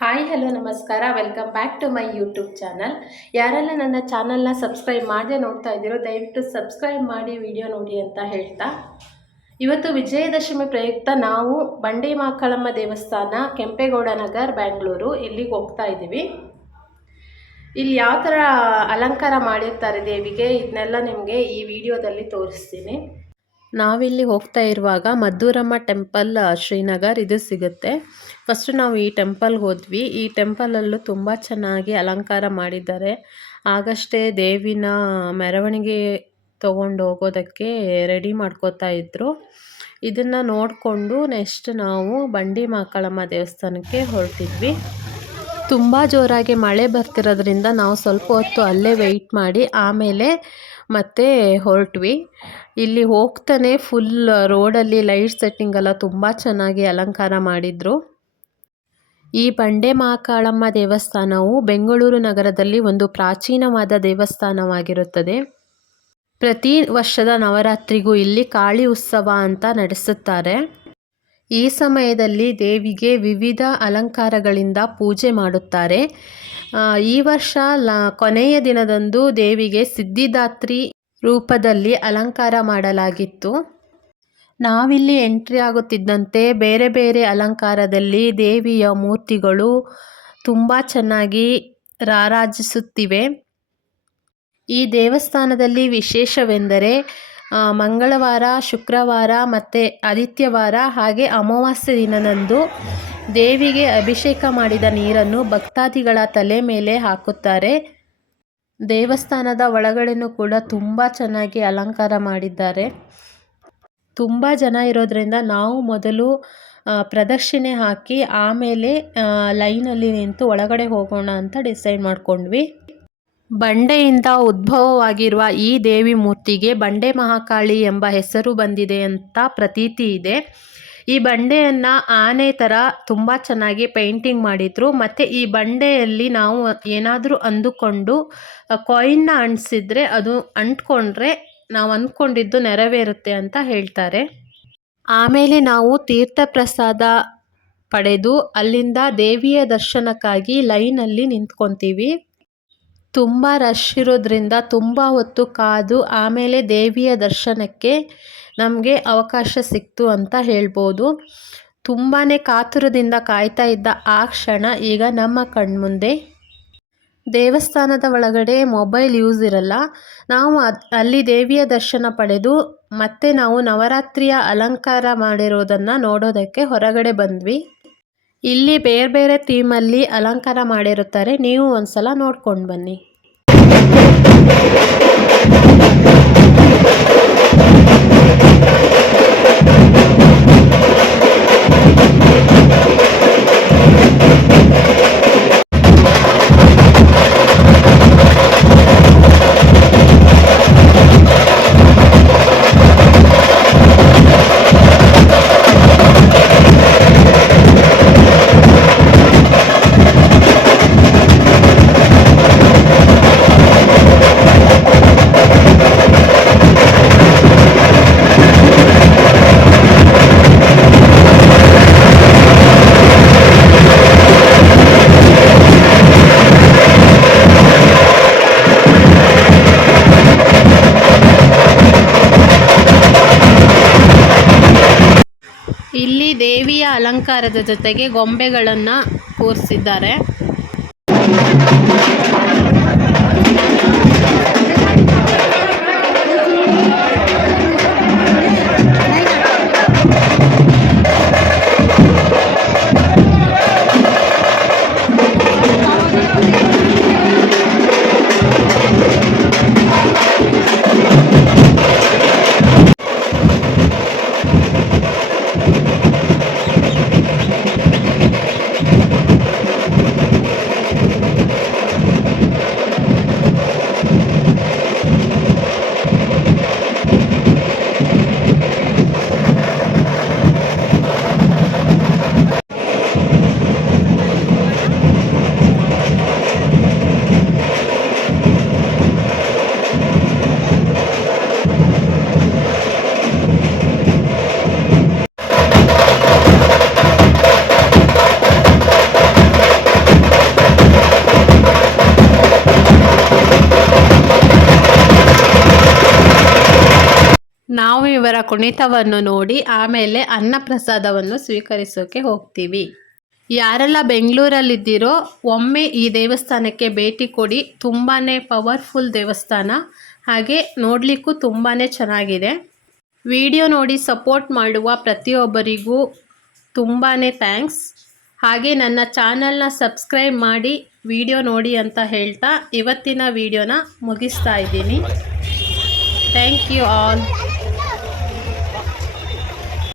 Hi hello ನಮಸ್ಕಾರ, welcome back to my YouTube channel. ಯಾರೆಲ್ಲ ನನ್ನ ಚಾನಲ್ನ ಸಬ್ಸ್ಕ್ರೈಬ್ ಮಾಡದೆ ನೋಡ್ತಾ ಇದ್ದೀರೋ ದಯವಿಟ್ಟು ಸಬ್ಸ್ಕ್ರೈಬ್ ಮಾಡಿ ವಿಡಿಯೋ ನೋಡಿ ಅಂತ ಹೇಳ್ತಾ, ಇವತ್ತು ವಿಜಯದಶಮಿ ಪ್ರಯುಕ್ತ ನಾವು ಬಂಡಿ ಮಾಕಾಳಮ್ಮ ದೇವಸ್ಥಾನ, ಕೆಂಪೇಗೌಡ ನಗರ್, ಬ್ಯಾಂಗ್ಳೂರು ಇಲ್ಲಿಗೆ ಹೋಗ್ತಾ ಇದ್ದೀವಿ. ಇಲ್ಲಿ ಯಾವ ಥರ ಅಲಂಕಾರ ಮಾಡಿರ್ತಾರೆ ದೇವಿಗೆ ಇದನ್ನೆಲ್ಲ ನಿಮಗೆ ಈ ವಿಡಿಯೋದಲ್ಲಿ ತೋರಿಸ್ತೀನಿ. ನಾವಿಲ್ಲಿ ಹೋಗ್ತಾ ಇರುವಾಗ ಮದ್ದೂರಮ್ಮ ಟೆಂಪಲ್ ಶ್ರೀನಗರ್ ಇದು ಸಿಗುತ್ತೆ. ಫಸ್ಟ್ ನಾವು ಈ ಟೆಂಪಲ್ಗೆ ಹೋದ್ವಿ. ಈ ಟೆಂಪಲಲ್ಲೂ ತುಂಬ ಚೆನ್ನಾಗಿ ಅಲಂಕಾರ ಮಾಡಿದ್ದಾರೆ. ಆಗಷ್ಟೇ ದೇವಿನ ಮೆರವಣಿಗೆ ತೊಗೊಂಡು ಹೋಗೋದಕ್ಕೆ ರೆಡಿ ಮಾಡ್ಕೋತಾ ಇದ್ರು. ಇದನ್ನು ನೋಡಿಕೊಂಡು ನೆಕ್ಸ್ಟ್ ನಾವು ಬಂಡಿ ಮಾಕಾಳಮ್ಮ ದೇವಸ್ಥಾನಕ್ಕೆ ಹೊರಟಿದ್ವಿ. ತುಂಬ ಜೋರಾಗಿ ಮಳೆ ಬರ್ತಿರೋದ್ರಿಂದ ನಾವು ಸ್ವಲ್ಪ ಹೊತ್ತು ಅಲ್ಲೇ ವೆಯ್ಟ್ ಮಾಡಿ ಆಮೇಲೆ ಮತ್ತೆ ಹೊರಟ್ವಿ. ಇಲ್ಲಿ ಹೋಗ್ತಾನೆ ಫುಲ್ ರೋಡಲ್ಲಿ ಲೈಟ್ ಸೆಟ್ಟಿಂಗ್ ಎಲ್ಲ ತುಂಬ ಚೆನ್ನಾಗಿ ಅಲಂಕಾರ ಮಾಡಿದರು. ಈ ಬಂಡೆ ಮಾಕಾಳಮ್ಮ ದೇವಸ್ಥಾನವು ಬೆಂಗಳೂರು ನಗರದಲ್ಲಿ ಒಂದು ಪ್ರಾಚೀನವಾದ ದೇವಸ್ಥಾನವಾಗಿರುತ್ತದೆ. ಪ್ರತಿ ವರ್ಷದ ನವರಾತ್ರಿಗೂ ಇಲ್ಲಿ ಕಾಳಿ ಉತ್ಸವ ಅಂತ ನಡೆಸುತ್ತಾರೆ. ಈ ಸಮಯದಲ್ಲಿ ದೇವಿಗೆ ವಿವಿಧ ಅಲಂಕಾರಗಳಿಂದ ಪೂಜೆ ಮಾಡುತ್ತಾರೆ. ಈ ವರ್ಷ ಕೊನೆಯ ದಿನದಂದು ದೇವಿಗೆ ಸಿದ್ಧಿದಾತ್ರಿ ರೂಪದಲ್ಲಿ ಅಲಂಕಾರ ಮಾಡಲಾಗಿತ್ತು. ನಾವಿಲ್ಲಿ ಎಂಟ್ರಿ ಆಗುತ್ತಿದ್ದಂತೆ ಬೇರೆ ಬೇರೆ ಅಲಂಕಾರದಲ್ಲಿ ದೇವಿಯ ಮೂರ್ತಿಗಳು ತುಂಬ ಚೆನ್ನಾಗಿ ರಾರಾಜಿಸುತ್ತಿವೆ. ಈ ದೇವಸ್ಥಾನದಲ್ಲಿ ವಿಶೇಷವೆಂದರೆ ಮಂಗಳವಾರ, ಶುಕ್ರವಾರ ಮತ್ತು ಆದಿತ್ಯವಾರ ಹಾಗೆ ಅಮಾವಾಸ್ಯೆ ದಿನದಂದು ದೇವಿಗೆ ಅಭಿಷೇಕ ಮಾಡಿದ ನೀರನ್ನು ಭಕ್ತಾದಿಗಳ ತಲೆ ಮೇಲೆ ಹಾಕುತ್ತಾರೆ. ದೇವಸ್ಥಾನದ ಒಳಗಡೆನೂ ಕೂಡ ತುಂಬ ಚೆನ್ನಾಗಿ ಅಲಂಕಾರ ಮಾಡಿದ್ದಾರೆ. ತುಂಬ ಜನ ಇರೋದ್ರಿಂದ ನಾವು ಮೊದಲು ಪ್ರದಕ್ಷಿಣೆ ಹಾಕಿ ಆಮೇಲೆ ಲೈನಲ್ಲಿ ನಿಂತು ಒಳಗಡೆ ಹೋಗೋಣ ಅಂತ ಡಿಸೈಡ್ ಮಾಡಿಕೊಂಡ್ವಿ. ಬಂಡೆಯಿಂದ ಉದ್ಭವವಾಗಿರುವ ಈ ದೇವಿ ಮೂರ್ತಿಗೆ ಬಂಡೆ ಮಹಾಕಾಳಿ ಎಂಬ ಹೆಸರು ಬಂದಿದೆ ಅಂತ ಪ್ರತೀತಿ ಇದೆ. ಈ ಬಂಡೆಯನ್ನು ಆನೆ ಥರ ತುಂಬ ಚೆನ್ನಾಗಿ ಪೇಂಟಿಂಗ್ ಮಾಡಿದರು. ಮತ್ತು ಈ ಬಂಡೆಯಲ್ಲಿ ನಾವು ಏನಾದರೂ ಅಂದುಕೊಂಡು ಕಾಯಿನ್ನ ಅಂಟಿಸಿದ್ರೆ ಅದು ಅಂಟ್ಕೊಂಡ್ರೆ ನಾವು ಅಂದ್ಕೊಂಡಿದ್ದು ನೆರವೇರುತ್ತೆ ಅಂತ ಹೇಳ್ತಾರೆ. ಆಮೇಲೆ ನಾವು ತೀರ್ಥ ಪ್ರಸಾದ ಪಡೆದು ಅಲ್ಲಿಂದ ದೇವಿಯ ದರ್ಶನಕ್ಕಾಗಿ ಲೈನಲ್ಲಿ ನಿಂತ್ಕೊತೀವಿ. ತುಂಬ ರಶ್ ಇರೋದ್ರಿಂದ ತುಂಬ ಹೊತ್ತು ಕಾದು ಆಮೇಲೆ ದೇವಿಯ ದರ್ಶನಕ್ಕೆ ನಮಗೆ ಅವಕಾಶ ಸಿಕ್ತು ಅಂತ ಹೇಳ್ಬೋದು. ತುಂಬಾ ಕಾತುರದಿಂದ ಕಾಯ್ತಾ ಇದ್ದ ಆ ಕ್ಷಣ ಈಗ ನಮ್ಮ ಕಣ್ಮುಂದೆ. ದೇವಸ್ಥಾನದ ಒಳಗಡೆ ಮೊಬೈಲ್ ಯೂಸ್ ಇರಲ್ಲ. ನಾವು ಅಲ್ಲಿ ದೇವಿಯ ದರ್ಶನ ಪಡೆದು ಮತ್ತೆ ನಾವು ನವರಾತ್ರಿಯ ಅಲಂಕಾರ ಮಾಡಿರೋದನ್ನು ನೋಡೋದಕ್ಕೆ ಹೊರಗಡೆ ಬಂದ್ವಿ. ಇಲ್ಲಿ ಬೇರೆ ಬೇರೆ ಥೀಮಲ್ಲಿ ಅಲಂಕಾರ ಮಾಡಿರುತ್ತಾರೆ. ನೀವು ಒಂದ್ಸಲ ನೋಡ್ಕೊಂಡು ಬನ್ನಿ. ಇಲ್ಲಿ ದೇವಿಯ ಅಲಂಕಾರದ ಜೊತೆಗೆ ಗೊಂಬೆಗಳನ್ನು ಕೂರಿಸಿದ್ದಾರೆ. ಇವರ ಕುಣಿತವನ್ನು ನೋಡಿ ಆಮೇಲೆ ಅನ್ನಪ್ರಸಾದವನ್ನು ಸ್ವೀಕರಿಸೋಕೆ ಹೋಗ್ತೀವಿ. ಯಾರೆಲ್ಲ ಬೆಂಗಳೂರಲ್ಲಿದ್ದೀರೋ ಒಮ್ಮೆ ಈ ದೇವಸ್ಥಾನಕ್ಕೆ ಭೇಟಿ ಕೊಡಿ. ತುಂಬಾ ಪವರ್ಫುಲ್ ದೇವಸ್ಥಾನ, ಹಾಗೆ ನೋಡಲಿಕ್ಕೂ ತುಂಬಾ ಚೆನ್ನಾಗಿದೆ. ವಿಡಿಯೋ ನೋಡಿ ಸಪೋರ್ಟ್ ಮಾಡುವ ಪ್ರತಿಯೊಬ್ಬರಿಗೂ ತುಂಬಾ ಥ್ಯಾಂಕ್ಸ್. ಹಾಗೆ ನನ್ನ ಚಾನಲ್ನ ಸಬ್ಸ್ಕ್ರೈಬ್ ಮಾಡಿ ವಿಡಿಯೋ ನೋಡಿ ಅಂತ ಹೇಳ್ತಾ ಇವತ್ತಿನ ವಿಡಿಯೋನ ಮುಗಿಸ್ತಾ ಇದ್ದೀನಿ. Thank you all.